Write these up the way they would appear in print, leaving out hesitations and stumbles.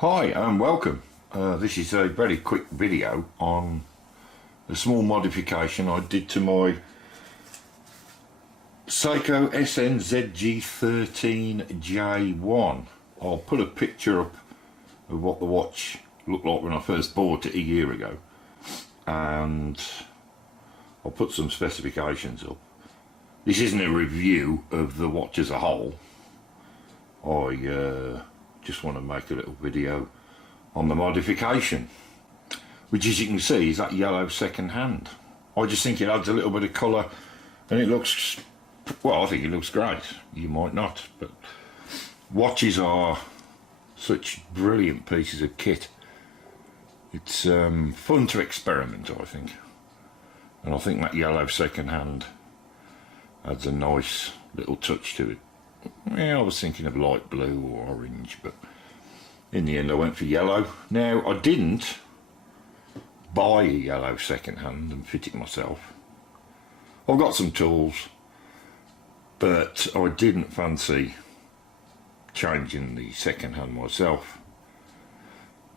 Hi and welcome. This is a very quick video on a small modification I did to my Seiko SNZG13 J1. I'll put a picture up of what the watch looked like when I first bought it a year ago, and I'll put some specifications up. This isn't a review of the watch as a whole. I just want to make a little video on the modification, which, as you can see, is that yellow second hand. I just think it adds a little bit of colour and it looks, well, I think it looks great. You might not, but watches are such brilliant pieces of kit. It's fun to experiment, I think, and I think that yellow second hand adds a nice little touch to it. Yeah, I was thinking of light blue or orange, but in the end I went for yellow. Now, I didn't buy a yellow second hand and fit it myself. I've got some tools, but I didn't fancy changing the second hand myself.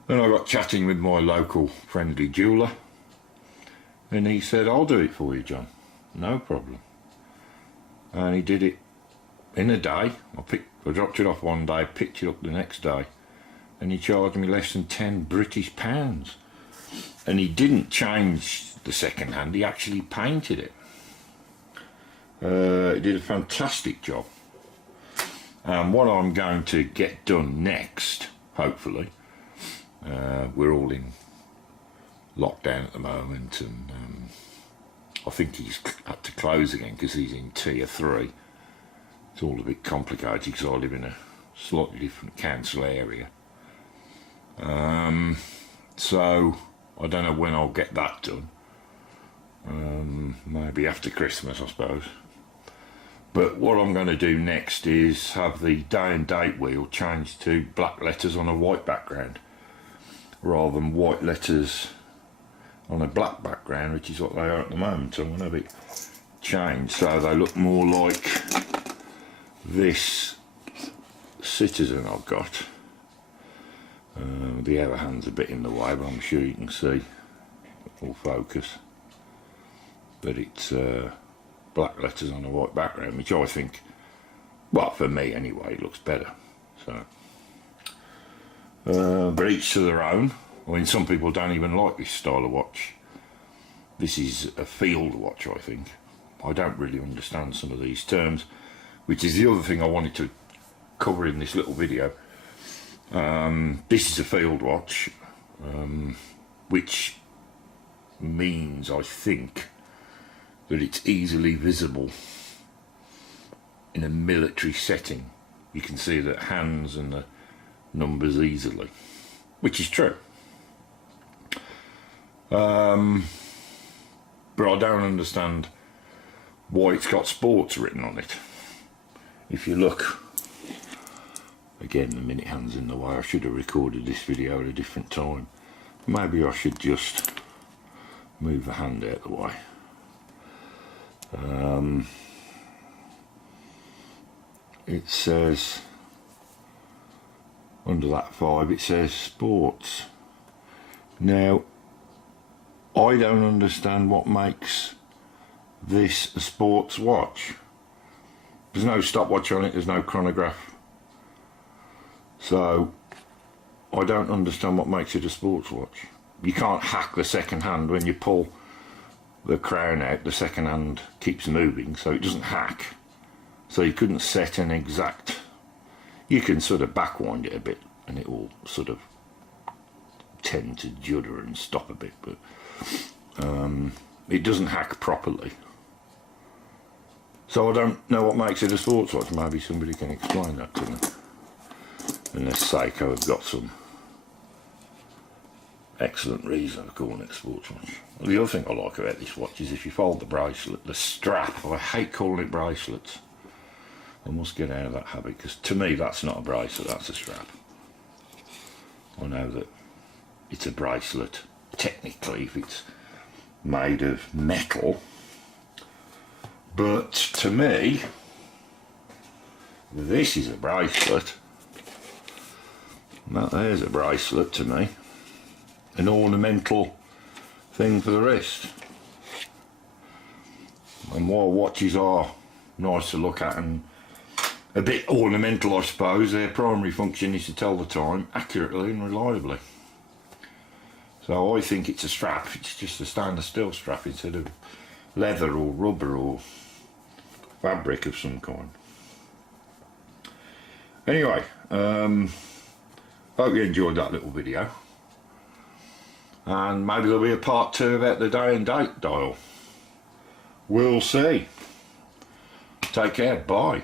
Then I got chatting with my local friendly jeweller, and he said, "I'll do it for you, John, no problem." And he did it in a day. I dropped it off one day, picked it up the next day, and he charged me less than £10 and he didn't change the second hand, he actually painted it. He did a fantastic job, and what I'm going to get done next, hopefully, we're all in lockdown at the moment, and I think he's had to close again because he's in tier 3. It's all a bit complicated because I live in a slightly different council area. So I don't know when I'll get that done. Maybe after Christmas, I suppose. But what I'm going to do next is have the day and date wheel changed to black letters on a white background, rather than white letters on a black background, which is what they are at the moment. So I'm going to have it changed so they look more like this Citizen I've got. The other hand's a bit in the way, but I'm sure you can see it will focus. But it's black letters on a white background, which I think, well, for me anyway, it looks better. So, but each to their own. I mean, some people don't even like this style of watch. This is a field watch, I think. I don't really understand some of these terms, which is the other thing I wanted to cover in this little video. This is a field watch, which means, I think, that it's easily visible in a military setting. You can see the hands and the numbers easily, which is true. But I don't understand why it's got sports written on it. If you look, again, the minute hand's in the way. I should have recorded this video at a different time. Maybe I should just move the hand out of the way. It says, under that 5, it says sports. Now, I don't understand what makes this a sports watch. There's no stopwatch on it, there's no chronograph. So, I don't understand what makes it a sports watch. You can't hack the second hand. When you pull the crown out, the second hand keeps moving, so it doesn't hack. So you couldn't set an exact... You can sort of backwind it a bit and it will sort of tend to judder and stop a bit, but it doesn't hack properly. So I don't know what makes it a sports watch. Maybe somebody can explain that to me. Unless Seiko have got some excellent reason for calling it a sports watch. Well, the other thing I like about this watch is if you fold the bracelet, the strap, I hate calling it bracelets. I must get out of that habit, because to me that's not a bracelet, that's a strap. I know that it's a bracelet technically if it's made of metal, but to me this is a bracelet That there's a bracelet to me. An ornamental thing for the wrist. And while watches are nice to look at and a bit ornamental, I suppose, their primary function is to tell the time accurately and reliably. So I think it's a strap. It's just a stainless steel strap instead of leather or rubber or fabric of some kind. Anyway, hope you enjoyed that little video, and maybe there'll be a part 2 about the day and date dial. We'll see. Take care, bye.